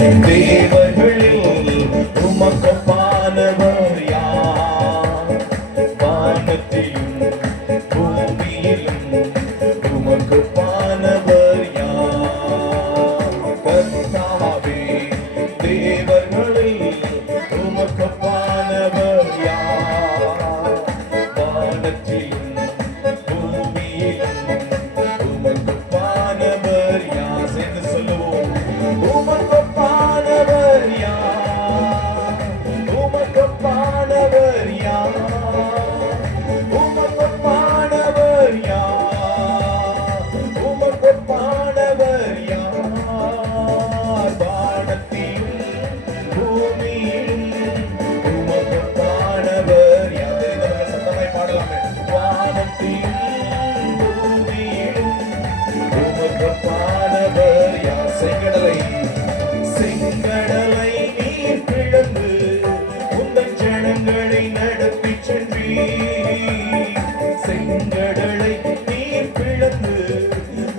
தேவர்களில் உமக்கொப்பானவர் யார்? வானத்திலும் பூமியிலும் உமக்கொப்பானவர் யார்? கர்த்தாவே, தேவர்களில் உமக்கொப்பானவர் யார்? வானத்திலும் பூமியிலும் உமக்கொப்பானவர் யார்? சேர்ந்து சொல்லுவோம். உமக்கொப்பானவர் யார்? உமக்கொப்பானவர் யார்? உமக்கொப்பானவர் யார்? உமக்கொப்பானவர் யார்? வானத்திலும் பூமியிலும் உமக்கொப்பானவர் யார்? சத்தமாய் பாடலாமே. வானத்திலும் பூமியிலும் உமக்கொப்பானவர் யார்? செங்கடலை நீர் பிளந்து உந்தன் ஜனங்களை நடத்தி சென்றீர். செங்கடலை நீர் பிளந்து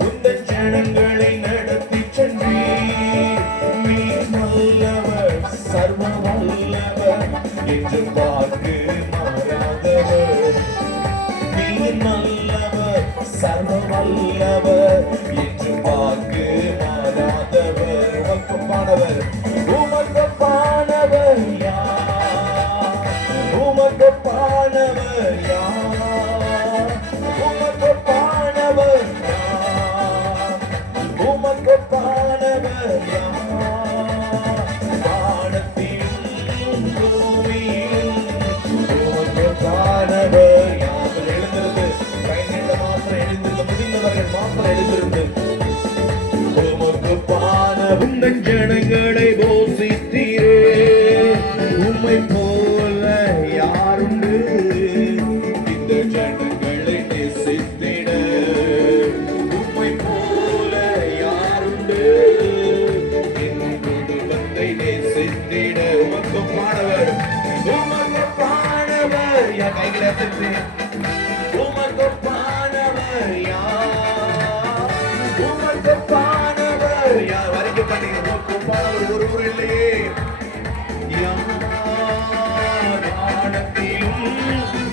உந்தன் ஜனங்களை நடத்தி சென்றீர். நீர் நல்லவர், சர்வ வல்லவர், என்று வாக்கு மாறாதவர். நீர் நல்லவர், சர்வ வல்லவர், என்று வாக்கு மாறாதவர். உமக்கொப்பானவர், உமக்கொப்பானவர் யார்? உமக்கொப்பானவர் யார்? உமக்கொப்பானவர் யார்? உமக்கொப்பானவர் யார்? வானத்திலும் பூமியிலும் உமக்கொப்பானவர் யார்? எழுந்திருந்து கை நீட்ட மாத்திரம் எழுந்திருந்து முடிந்தவர்கள் மாத்திரம் எழுந்திருந்து உந்தன் ஜனங்களை போஷித்தீரே. உம்மை போல யாருண்டு இந்த ஜனங்களை நேசித்திட? உம்மை போல யாருண்டு என் குடும்பத்தை நேசித்திட? உமக்கொப்பானவர், உமக்கொப்பானவர் யார்? கைகளை அசைத்து உமக்கொப்பானவர் யார்? உமக்கொப்பானவர் யார்? வரைக்கும் பண்ணீங்க. உமக்கொப்பானவர் ஒருவர் இல்லையே. வானத்திலும்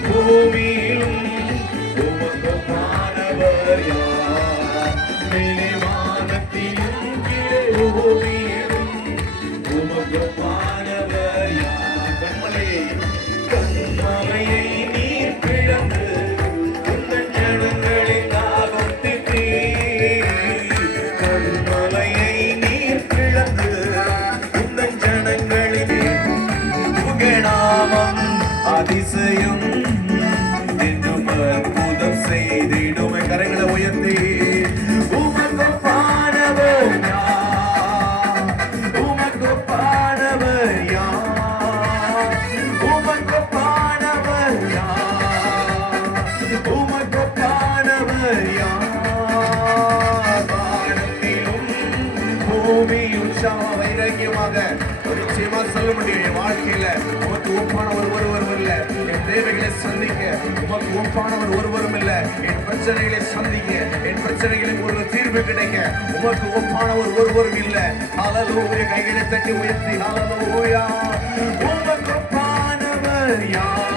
பூமியிலும் உமக்கொப்பானவர் யார்? மேலே வானத்திலும் கீழே பூமியிலும் உமக்கொப்பானவர் யார்? கண்மலையை நீர் பிளந்து உந்தன் ஜனங்களின் தாகம் தீர்த்தீர். கண்மலையை நீர் பிளந்து உந்தன் ஜனங்களின் புகழாமம் அதிசயம் என்றும் அற்புதம் செய்திடும். கரைகளை உயர்த்தி உமக்கொப்பானவர் யார்? உமக்கொப்பானவர் யார்? உமக்கொப்பானவர் யார்? உமக்கொப்பானவர் யார்? வானத்திலும் பூமியும் சாம வைராக்கியமாக ஒரு நிச்சயமா சொல்ல முடியும். என் வாழ்க்கையில உமக்கு ஒப்பானவர் ஒருவரும் இல்ல. என் தேவைகளை சந்திக்க உமக்கு ஒப்பானவர் ஒருவரும் இல்ல. என் பிரச்சனைகளை சந்திக்க, என் பிரச்சனைகளுக்கு ஒரு தீர்வு கிடைக்க உமக்கு ஒப்பானவர் ஒருவரும் இல்ல. ஹல்லேலூயா. கைகளை தட்டி உயர்த்தி ஹல்லேலூயா. உமக்கு ஒப்பானவர் யார்?